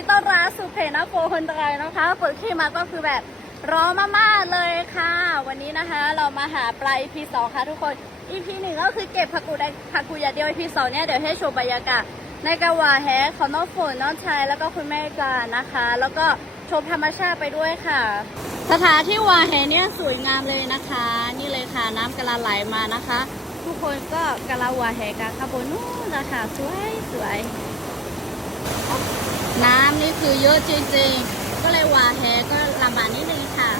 ดีต้อนรับสู่เพจนะโฟคนไทยนะคะเปิดที่มาก็คือแบบร้อนมากๆเลยค่ะ วันนี้นะคะเรามาหาปลา EP สองค่ะทุกคน EP หนึ่งก็คือเก็บผักกูดผักกูอย่างเดียว EP สองเนี่ยเดี๋ยวให้โชว์บรรยากาศในกะวาแฮของน้องฝนน้องชายแล้วก็คุณแม่กานะคะ แล้วก็ชมธรรมชาติไปด้วยค่ะ สถานที่วาแฮเนี่ยสวยงามเลยนะคะ นี่เลยค่ะน้ำกำลังไหลมานะคะ ทุกคนก็กำลังวาแฮกันข้างบนนู้นนะคะสวยสวย น้ำนี่คือเยอะจริงๆ ก็เลยหวาแหก็ลำบากนิดนึงค่ะ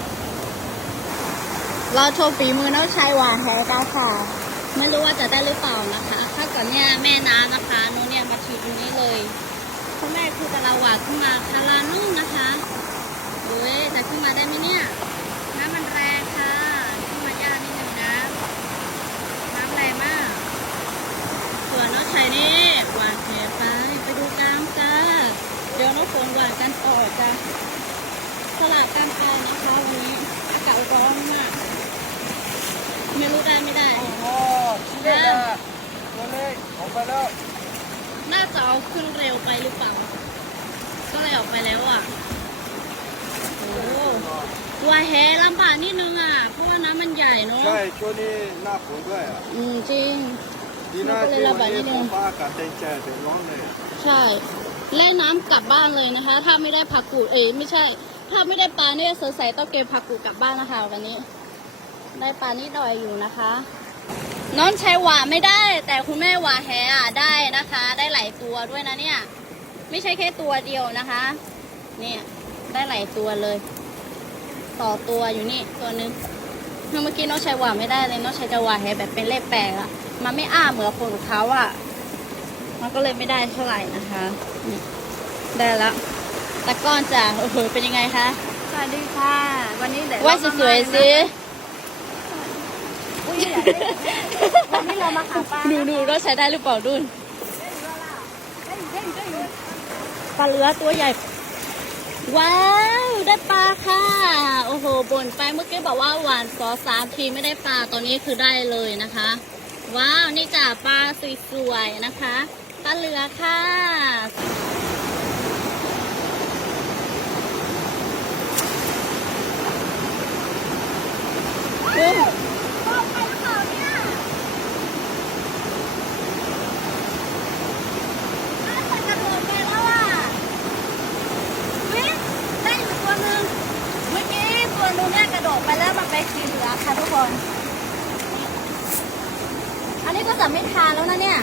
เราโชว์ฝีมือน้องชายหวาแหกันค่ะ ไม่รู้ว่าจะได้หรือเปล่านะคะ ถ้าก่อนเนี่ยแม่น้ำนะคะนูเนี่ยมาถือตรงนี้เลยคุณแม่คือกำลังหวาขึ้นมาคารานุ่งนะคะโอ้ยจะขึ้นมาได้ไหมเนี่ย น้ำมันแรงค่ะขึ้นมายากนิดนึงนะ น้ำแรงมาก ส่วนน้องชายนี่หวานแหไปไปดูกลางจ้าเดี๋ยวน้องฝนหวานกันต่อ จ้ะสลับกันไปนะคะวันนี้อากาศร้อนมาก ไม่รู้ได้ไม่ได้โอ้ชิ้นเล็กอะตัวเล็กออกไปแล้วน่าจะเอาขึ้นเร็วไปหรือเปล่า ก็เลยออกไปแล้วอะโอ้วายแฮลำบากนิดนึงอะ เพราะว่าน้ำมันใหญ่เนาะใช่ช่วงนี้หน้าฝนด้วยอะอืมจริงดีนะมันก็เลยที่ระวันบายนินี้ดนึฝงนฟ้าอากาศแจ้งๆแต่ร้อนเลย ใช่ เล่นน้ำกลับบ้านเลยนะคะ ถ้าไม่ได้ผักกูดเอ้ไม่ใช่ ถ้าไม่ได้ปลาเนี่ยสงสัยต้องเก็บผักกูดกลับบ้านนะคะ วันนี้ ได้ปลานิดหน่อยอยู่นะคะ น้องชายหวาไม่ได้ แต่คุณแม่หวาแหอะได้นะคะ ได้หลายตัวด้วยนะเนี่ย ไม่ใช่แค่ตัวเดียวนะคะ เนี่ยได้หลายตัวเลย ต่อตัวอยู่นี่ตัวนึงเมื่อกี้น้องชายหวาไม่ได้เลยน้องชายจะหวาแหแบบเป็นเลขแปดอะมันไม่อ้าเหมือนคนของเขาอะ มันก็เลยไม่ได้เท่าไหร่นะคะนี่ได้แล้วตะก้อนจ้ะโอ้โหเป็นยังไงคะสวัสดีค่ะ วันนี้เดี๋ยวว่าสวยๆสิอุ้ยอยากได้วันนี้เรามาหาปลาดูดูก็ใช้ได้หรือเปล่าดุนปลาเรือตัวใหญ่ ว้าว ได้ปลาค่ะ โอ้โหบ่นไปเมื่อกี้บอกว่าหวานสอสามทีไม่ได้ปลาตอนนี้คือได้เลยนะคะ ว้าว นี่จ้ะปลาสวยๆนะคะ ปลาเรือค่ะกุ้งได้อยู่ตัวหนึ่งเมื่อกี้ตัวหนึงเนี่ยกระโดดไปแล้วมันไปกินเหลือค่ะทุกคน อันนี้ก็จะไม่ทานแล้วนะเนี่ย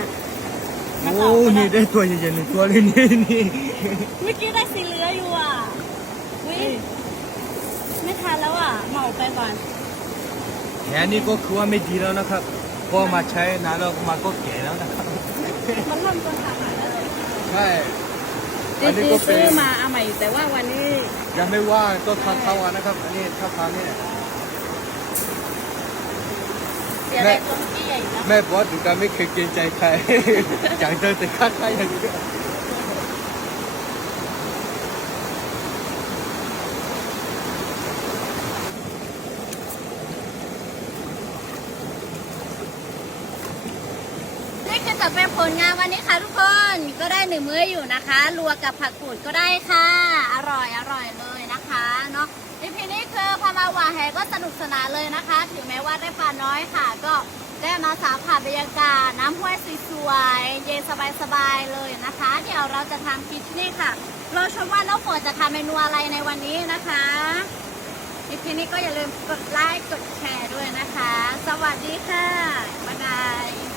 มันอโอ้อกไปนี่แล้วได้ตัวใหญ่ๆหนึ่งตัวเลยนี่นี่เมื่อกี้ได้สีเหลืออยู่อะวิไม่ทานแล้วอะเหมาไปก่อนแหนี่ก็คือว่าไม่ดีแล้วนะครับเพราะมาใช้นานแล้วมันก็แก่แล้วนะครับ มันเริ่มต้นทำใหม่แล้วเลยใช่ จอันนี้ริงก็ๆเป็ซื้นอมาเอาใหม่ แต่ว่าวันนี้ยังไม่ว่างก็ทำทั้งวันนะครับ อันนี้ถ้าทำเนี่ย เสียดายตัวเมื่อกี้ใหญ่อยู่นะแม่บอสถึงการไม่เคยเกรงใจใคร อยากเดินแต่ข้างใครอย่างเดียวนี่คือจะเป็นผลงานวันนี้ค่ะทุกคนก็ได้หนึ่งมื้ออยู่นะคะรัวกับผักกูดก็ได้ค่ะ อร่อยอร่อยเลย หว่างแห่ก็สนุกสนานเลยนะคะ ถึงแม้ว่าได้ปลาน้อยค่ะ ก็ได้มาสามผ่าบรรยากาศน้ำห้วยสวยๆเย็นสบายๆเลยนะคะ เดี๋ยวเราจะทำคลิปที่นี่ค่ะเราชมว่าน้องฝนจะทำเมนูอะไรในวันนี้นะคะคลิปนี้ก็อย่าลืมกดไลค์กดแชร์ด้วยนะคะ สวัสดีค่ะบ๊ายบาย